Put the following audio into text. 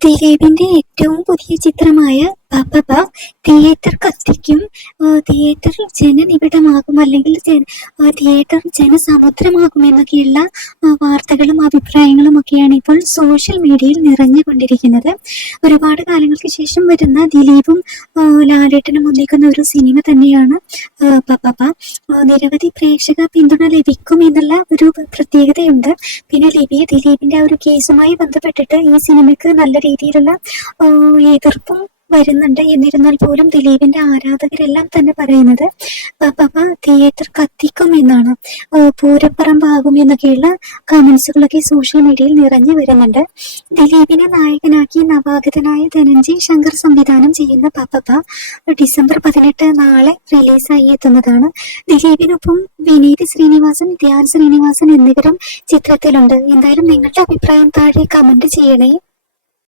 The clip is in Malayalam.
ദിലീപിന്റെ ഏറ്റവും പുതിയ ചിത്രമായ പപ്പ തിയേറ്റർ കത്തിക്കും, തിയേറ്റർ ജനനിബിഡമാകും, അല്ലെങ്കിൽ തിയേറ്റർ ജനസമുദ്രമാകും എന്നൊക്കെയുള്ള വാർത്തകളും അഭിപ്രായങ്ങളും ഒക്കെയാണ് ഇപ്പോൾ സോഷ്യൽ മീഡിയയിൽ നിറഞ്ഞുകൊണ്ടിരിക്കുന്നത്. ഒരുപാട് കാലങ്ങൾക്ക് ശേഷം വരുന്ന ദിലീപും ലാലേട്ടനും ഒന്നിക്കുന്ന ഒരു സിനിമ തന്നെയാണ് പപ്പ. നിരവധി പ്രേക്ഷക പിന്തുണ ലഭിക്കും എന്നുള്ള ഒരു പ്രത്യേകതയുണ്ട്. പിന്നെ ദിലീപിന്റെ ആ ഒരു കേസുമായി ബന്ധപ്പെട്ടിട്ട് ഈ സിനിമയ്ക്ക് നല്ല രീതിയിലുള്ള എതിർപ്പും വരുന്നുണ്ട്. എന്നിരുന്നാൽ പോലും ദിലീപിന്റെ ആരാധകരെല്ലാം തന്നെ പറയുന്നത് പപ്പ തിയേറ്റർ കത്തിക്കും എന്നാണ്, പൂരപ്പറമ്പാകും എന്നൊക്കെയുള്ള കമന്റ്സുകളൊക്കെ സോഷ്യൽ മീഡിയയിൽ നിറഞ്ഞു വരുന്നുണ്ട്. ദിലീപിനെ നായകനാക്കി നവാഗതനായ ധനഞ്ജയ് ശങ്കർ സംവിധാനം ചെയ്യുന്ന പപ്പ ഡിസംബർ 18 നാളെ റിലീസായി എത്തുന്നതാണ്. ദിലീപിനൊപ്പം വിനീത് ശ്രീനിവാസൻ, ധ്യാൻ ശ്രീനിവാസൻ എന്നിവരും ചിത്രത്തിലുണ്ട്. എന്തായാലും നിങ്ങളുടെ അഭിപ്രായം താഴെ കമന്റ് ചെയ്യണേ.